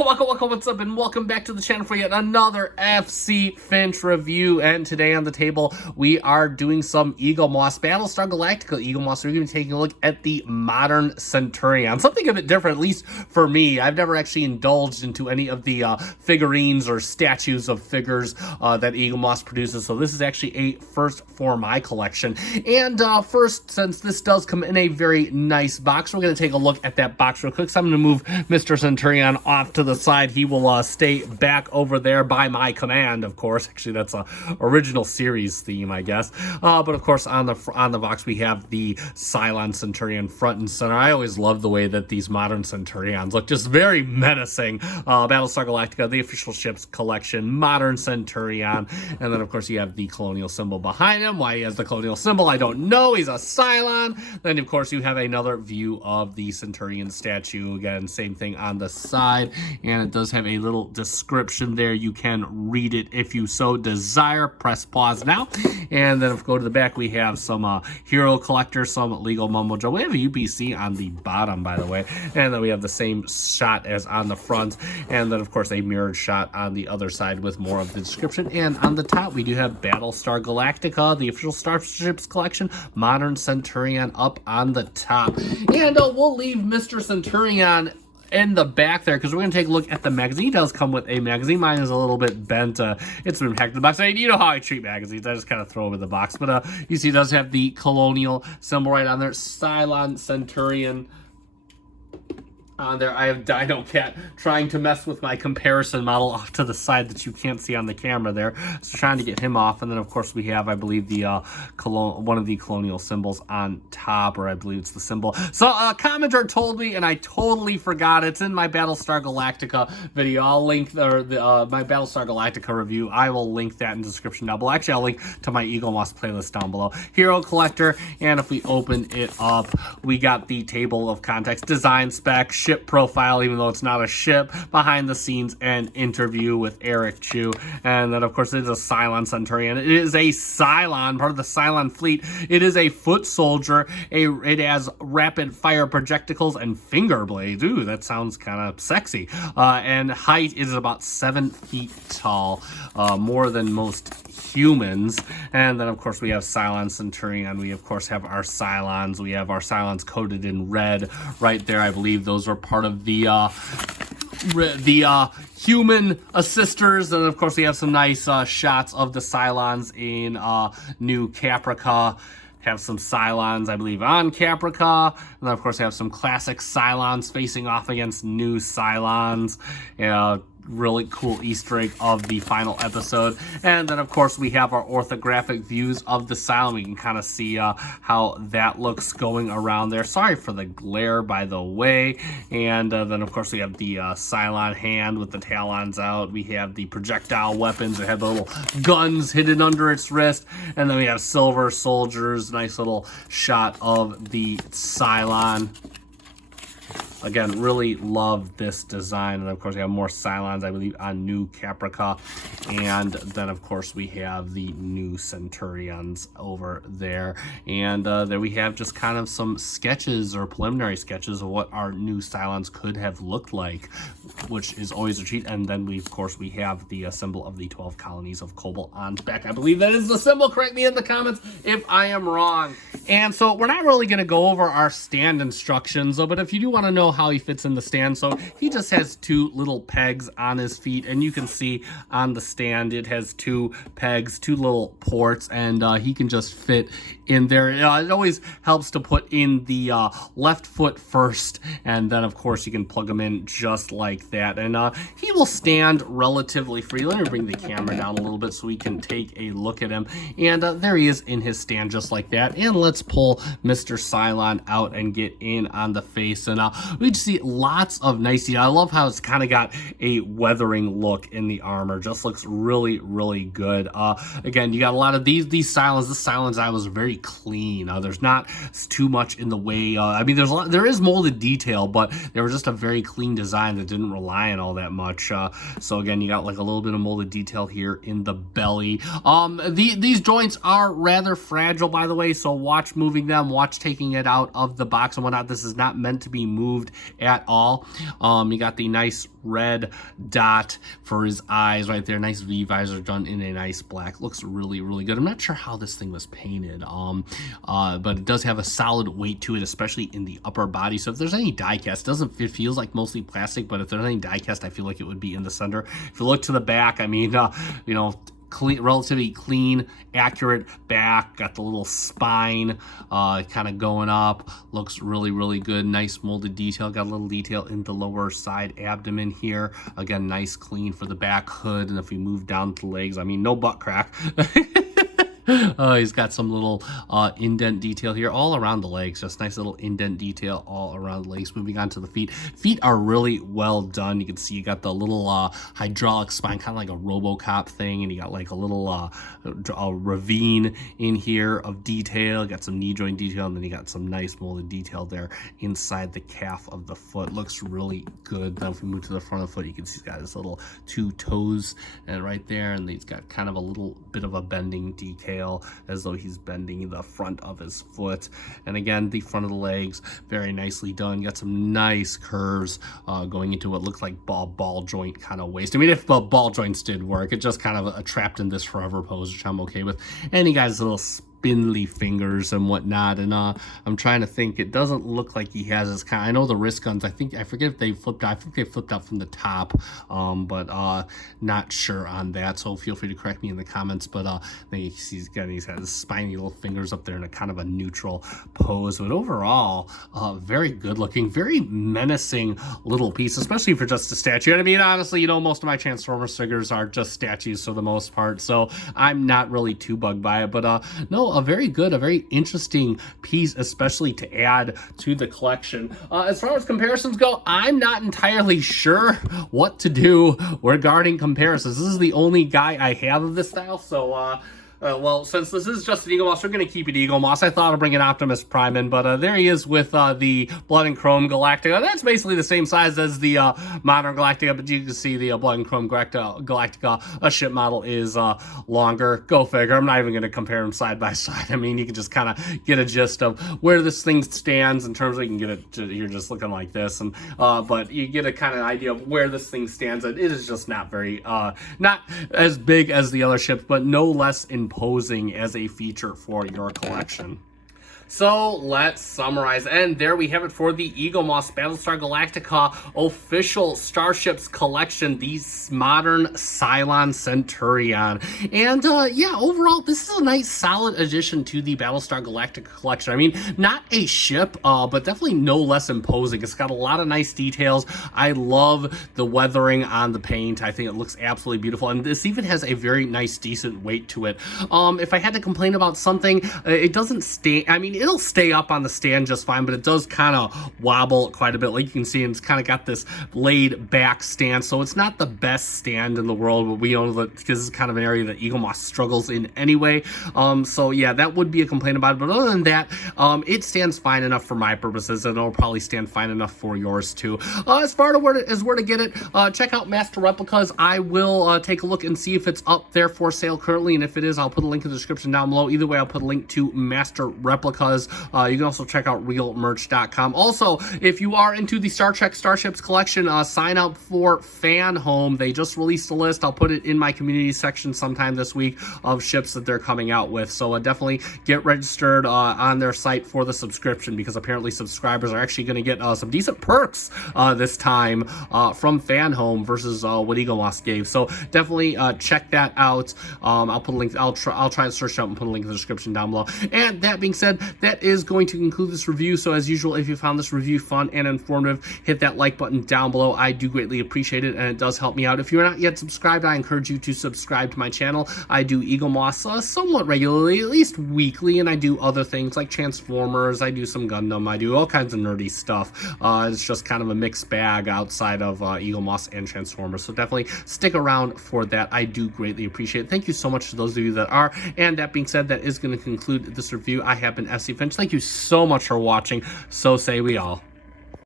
What's up, and welcome back to the channel for yet another FC Finch review. And today on the table, we are doing some Eaglemoss, Battlestar Galactica Eaglemoss. We're going to be taking a look at the modern Centurion. Something a bit different, at least for me. I've never actually indulged into any of the figurines or statues of figures that Eaglemoss produces, so this is actually a first for my collection. And first, since this does come in a very nice box, we're going to take a look at that box real quick. So I'm going to move Mr. Centurion off to the side. He will stay back over there by my command, of course. Actually, that's a original series theme, I guess. But of course, on the box we have the Cylon Centurion front and center. I always love the way that these modern Centurions look, just very menacing. Battlestar Galactica, the official ships collection, modern Centurion, and then of course you have the colonial symbol behind him. Why he has the colonial symbol, I don't know. He's a Cylon. Then of course you have another view of the Centurion statue. Again, same thing on the side, and it does have a little description there. You can read it if you so desire. Press pause now. And then if we go to the back, we have some hero collector, some legal mumbo jumbo. We have a UPC on the bottom, by the way, and then we have the same shot as on the front, and then of course a mirrored shot on the other side with more of the description. And on the top we do have Battlestar Galactica, the official Starships collection, modern Centurion up on the top. And we'll leave Mr. Centurion in the back there because we're going to take a look at the magazine. He does come with a magazine. Mine is a little bit bent. It's been packed in the box. You know how I treat magazines. I just kind of throw them in the box. But you see it does have the colonial symbol right on there. Cylon Centurion on there. I have Dino Cat trying to mess with my comparison model off to the side that you can't see on the camera there. So trying to get him off. And then of course we have, I believe, the one of the colonial symbols on top, or I believe it's the symbol. So a commenter told me, and I totally forgot. It's in my Battlestar Galactica video. I'll link my Battlestar Galactica review. I will link that in the description down below. Actually, I'll link to my Eaglemoss playlist down below. Hero collector, and if we open it up, we got the table of contents, design spec, ship profile, even though it's not a ship, behind the scenes, and interview with Eric Chu. And then of course it is a Cylon Centurion. It is a Cylon, part of the Cylon fleet. It is a foot soldier. It has rapid fire projectiles and finger blades. Ooh, that sounds kind of sexy. And height is about 7 feet tall, more than most humans. And then of course we have Cylon Centurion. We of course have our Cylons. We have our Cylons coated in red right there. I believe those are part of the human assisters. And of course we have some nice shots of the Cylons in New Caprica. Have some Cylons, I believe, on Caprica. And then of course we have some classic Cylons facing off against new Cylons. Really cool Easter egg of the final episode. And then of course we have our orthographic views of the Cylon. We can kind of see how that looks going around there. Sorry for the glare, by the way. And then of course we have the Cylon hand with the talons out. We have the projectile weapons that have the little guns hidden under its wrist. And then we have silver soldiers. Nice little shot of the Cylon. Again, really love this design. And of course we have more Cylons, I believe, on New Caprica. And then of course we have the new Centurions over there. And there we have just kind of some sketches or preliminary sketches of what our new Cylons could have looked like, which is always a treat. And then of course we have the symbol of the 12 colonies of Cobalt on back. I believe that is the symbol. Correct me in the comments if I am wrong. And so we're not really going to go over our stand instructions, but if you do want to know how he fits in the stand, so he just has two little pegs on his feet, and you can see on the stand it has two pegs, two little ports, and he can just fit in there. It always helps to put in the left foot first, and then of course you can plug him in just like that, and he will stand relatively free. Let me bring the camera down a little bit so we can take a look at him. And there he is in his stand just like that. And let's pull Mr. Cylon out and get in on the face, and we just see lots of nice detail. I love how it's kind of got a weathering look in the armor. Just looks really, really good. Again, you got a lot of these Cylons. The Cylons I was very clean. There's not too much in the way. I mean, there is molded detail, but they were just a very clean design that didn't rely on all that much. So again, you got like a little bit of molded detail here in the belly. These joints are rather fragile, by the way, so watch watch moving them, watch taking it out of the box and whatnot. This is not meant to be moved at all. You got the nice red dot for his eyes right there. Nice V visor done in a nice black. Looks really, really good. I'm not sure how this thing was painted, but it does have a solid weight to it, especially in the upper body. So if there's any die cast, it feels like mostly plastic, but if there's any die cast, I feel like it would be in the center. If you look to the back, I mean, you know, clean, relatively clean, accurate back. Got the little spine kind of going up. Looks really, really good. Nice molded detail. Got a little detail in the lower side abdomen here. Again, nice, clean for the back hood. And if we move down to the legs, I mean, no butt crack. He's got some little indent detail here all around the legs. Just nice little indent detail all around the legs. Moving on to the feet. Feet are really well done. You can see you got the little hydraulic spine, kind of like a RoboCop thing, and you got like a little ravine in here of detail. Got some knee joint detail, and then you got some nice molded detail there inside the calf of the foot. Looks really good. Then if we move to the front of the foot, you can see he's got his little two toes right there, and he's got kind of a little bit of a bending detail as though he's bending the front of his foot. And again, the front of the legs, very nicely done. Got some nice curves going into what looks like ball joint kind of waist. I mean, if the ball joints did work, it just kind of a trapped in this forever pose, which I'm okay with. And he got his little spindly fingers and whatnot, and I'm trying to think. It doesn't look like he has his kind. I know the wrist guns, I forget if they flipped out. I think they flipped out from the top, but not sure on that, so feel free to correct me in the comments. But he's got his spiny little fingers up there in a kind of a neutral pose. But overall, very good looking, very menacing little piece, especially for just a statue. And I mean, honestly, you know, most of my Transformers figures are just statues for the most part, so I'm not really too bugged by it. But no, a very good, a very interesting piece, especially to add to the collection. As far as comparisons go, I'm not entirely sure what to do regarding comparisons. This is the only guy I have of this style, so well, since this is just an Eaglemoss, we're going to keep it Eaglemoss. I thought I'd bring an Optimus Prime in, but there he is with the Blood and Chrome Galactica. That's basically the same size as the modern Galactica, but you can see the Blood and Chrome Galactica, a ship model, is longer. Go figure. I'm not even going to compare them side by side. I mean, you can just kind of get a gist of where this thing stands in terms of, you can get it, you're just looking like this, and but you get a kind of idea of where this thing stands. It is just not very, not as big as the other ships, but no less imposing as a feature for your collection. So let's summarize, and there we have it for the Eaglemoss Battlestar Galactica official Starships collection, the modern Cylon Centurion. And yeah, overall, this is a nice solid addition to the Battlestar Galactica collection. I mean, not a ship, but definitely no less imposing. It's got a lot of nice details. I love the weathering on the paint. I think it looks absolutely beautiful, and this even has a very nice, decent weight to it. If I had to complain about something, it doesn't stay, I mean, it'll stay up on the stand just fine, but it does kind of wobble quite a bit. Like you can see, it's kind of got this laid back stand, so it's not the best stand in the world, but we know that this is kind of an area that Eaglemoss struggles in anyway. So yeah, that would be a complaint about it, but other than that, it stands fine enough for my purposes, and it'll probably stand fine enough for yours too. As far as where to get it, check out Master Replicas. I will take a look and see if it's up there for sale currently, and if it is, I'll put a link in the description down below. Either way, I'll put a link to Master Replicas. You can also check out realmerch.com. Also, if you are into the Star Trek Starships collection, sign up for Fan Home. They just released a list. I'll put it in my community section sometime this week of ships that they're coming out with. So definitely get registered on their site for the subscription, because apparently subscribers are actually going to get some decent perks this time from Fan Home versus what Eaglemoss gave. So definitely check that out. I'll put a link. I'll try to search it up and put a link in the description down below. And that being said, that is going to conclude this review. So as usual, if you found this review fun and informative, hit that like button down below. I do greatly appreciate it, and it does help me out. If you're not yet subscribed, I encourage you to subscribe to my channel. I do Eaglemoss somewhat regularly, at least weekly, and I do other things like Transformers. I do some Gundam. I do all kinds of nerdy stuff. It's just kind of a mixed bag outside of Eaglemoss and Transformers. So definitely stick around for that. I do greatly appreciate it. Thank you so much to those of you that are. And that being said, that is going to conclude this review. I have been FC Finch. Thank you so much for watching. So say we all.